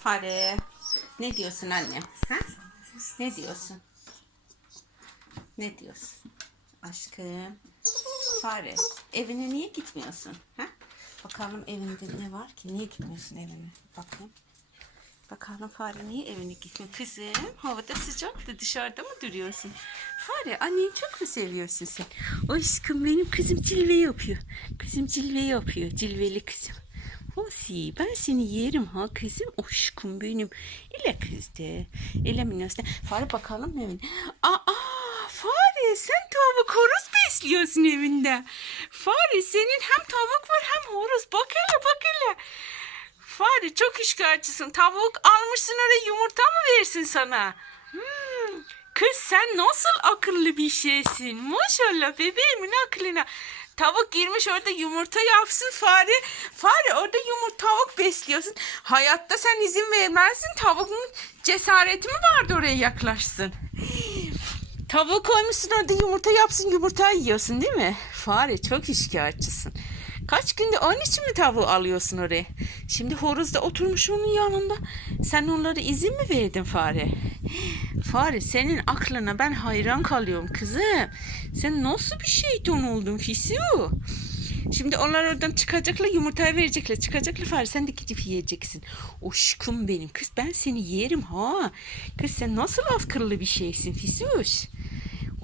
Fare. Ne diyorsun annem? Ha? Ne diyorsun? Ne diyorsun? Aşkım. Fare. Evine niye gitmiyorsun? Ha? Bakalım evinde ne var ki? Niye gitmiyorsun evine? Bakın. Bakalım fare niye evine gitmiyor? Kızım havada sıcaktı dışarıda mı duruyorsun? Fare anneni çok mu seviyorsun sen? Aşkım benim kızım cilve yapıyor. Kızım cilve yapıyor. Cilveli kızım. Hosi ben seni yerim ha kızım. Aşkım benim. İle kız de. İle minas de. Fare bakalım evine. Aa Fare sen tavuk horoz besliyorsun evinde. Fare senin hem tavuk var hem horoz. Bak hele bak hele. Fare çok işgalcisin. Tavuk almışsın oraya yumurta mı versin sana? Hmm. Kız sen nasıl akıllı bir şeysin. Maşallah bebeğimin aklına. Tavuk girmiş orada yumurta yapsın fare. Fare orada yumurta tavuk besliyorsun. Hayatta sen izin vermezsin. Tavuğun cesareti mi vardı oraya yaklaşsın? Tavuk koymuşsun orada yumurta yapsın yumurta yiyorsun değil mi? Fare çok işkiyatçısın. Kaç günde onun için mi tavuğu alıyorsun oraya? Şimdi horoz da oturmuş onun yanında. Sen onlara izin mi verdin fare? Fare senin aklına ben hayran kalıyorum kızım. Sen nasıl bir şeytan oldun Fisu? Şimdi onlar oradan çıkacaklar yumurtayı verecekler. Çıkacaklar fare sen de gidip yiyeceksin. Aşkım benim kız ben seni yerim ha. Kız sen nasıl akıllı bir şeysin Fisuş?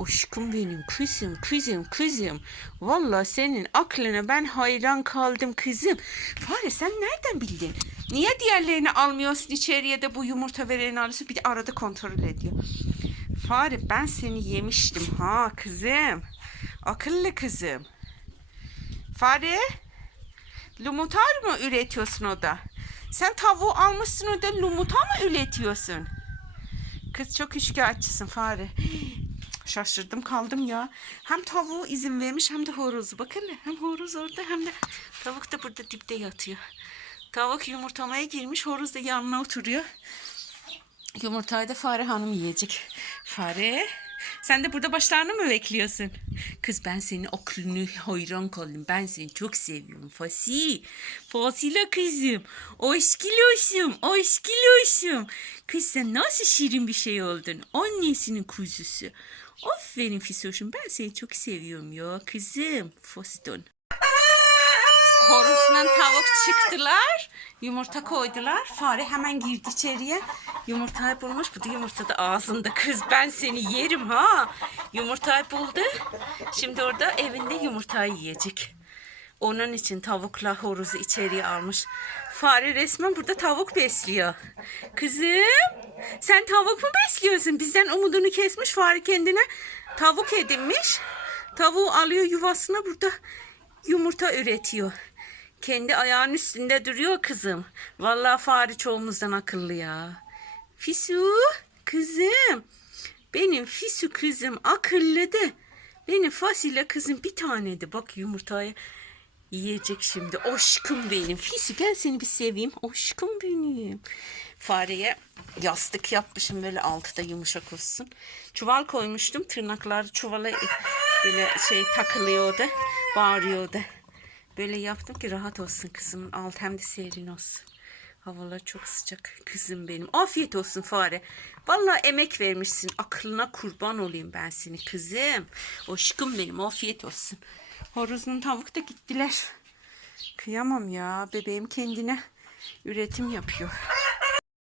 Aşkım benim kızım kızım kızım. Valla senin aklına ben hayran kaldım kızım. Fare sen nereden bildin? Niye diğerlerini almıyorsun içeriye de bu yumurta vereni alıyorsun? Bir de arada kontrol ediyor. Fare ben seni yemiştim ha kızım. Akıllı kızım. Fare lumutar mı üretiyorsun o da? Sen tavuğu almışsın o da lumuta mı üretiyorsun? Kız çok üçkağıtçısın fare. Şaşırdım kaldım ya. Hem tavuğu izin vermiş hem de horozu. Bakın hem horoz orada hem de tavuk da burada dipte yatıyor. Tavuk yumurtamaya girmiş horoz da yanına oturuyor. Yumurtayı da fare hanım yiyecek. Fare sen de burada başlarını mı bekliyorsun? Kız ben senin aklını hayran kaldım. Ben seni çok seviyorum. Fasi. Fasila kızım. Aşkiloşum. Aşkiloşum. Kız sen nasıl şirin bir şey oldun. Annesinin kuzusu. Aferin Fisoş'um. Ben seni çok seviyorum ya. Kızım. Foston. Horusla tavuk çıktılar. Yumurta koydular. Fare hemen girdi içeriye. Yumurtayı bulmuş. Bu da yumurta da ağzında. Kız ben seni yerim ha. Yumurtayı buldu. Şimdi orada evinde yumurtayı yiyecek. Onun için tavukla horozu içeriye almış. Fare resmen burada tavuk besliyor. Kızım sen tavuk mu besliyorsun? Bizden umudunu kesmiş fare kendine tavuk edinmiş. Tavuğu alıyor yuvasına burada yumurta üretiyor. Kendi ayağının üstünde duruyor kızım. Vallahi fare çoğumuzdan akıllı ya. Fisu kızım. Benim Fisu kızım akıllıdı. Benim Fasile kızım bir taneydi. Bak yumurtayı yiyecek şimdi. Aşkım benim. Fisu gel seni bir seveyim. Aşkım benim. Fareye yastık yapmışım böyle altı da yumuşak olsun. Çuval koymuştum. Tırnakları çuvala böyle şey takılıyordu. Bağırıyordu. Böyle yaptım ki rahat olsun kızımın alt hem de serin olsun. Havalar çok sıcak kızım benim. Afiyet olsun fare. Vallahi emek vermişsin. Aklına kurban olayım ben seni kızım. Aşkım benim afiyet olsun. Horozun tavuk da gittiler. Kıyamam ya. Bebeğim kendine üretim yapıyor.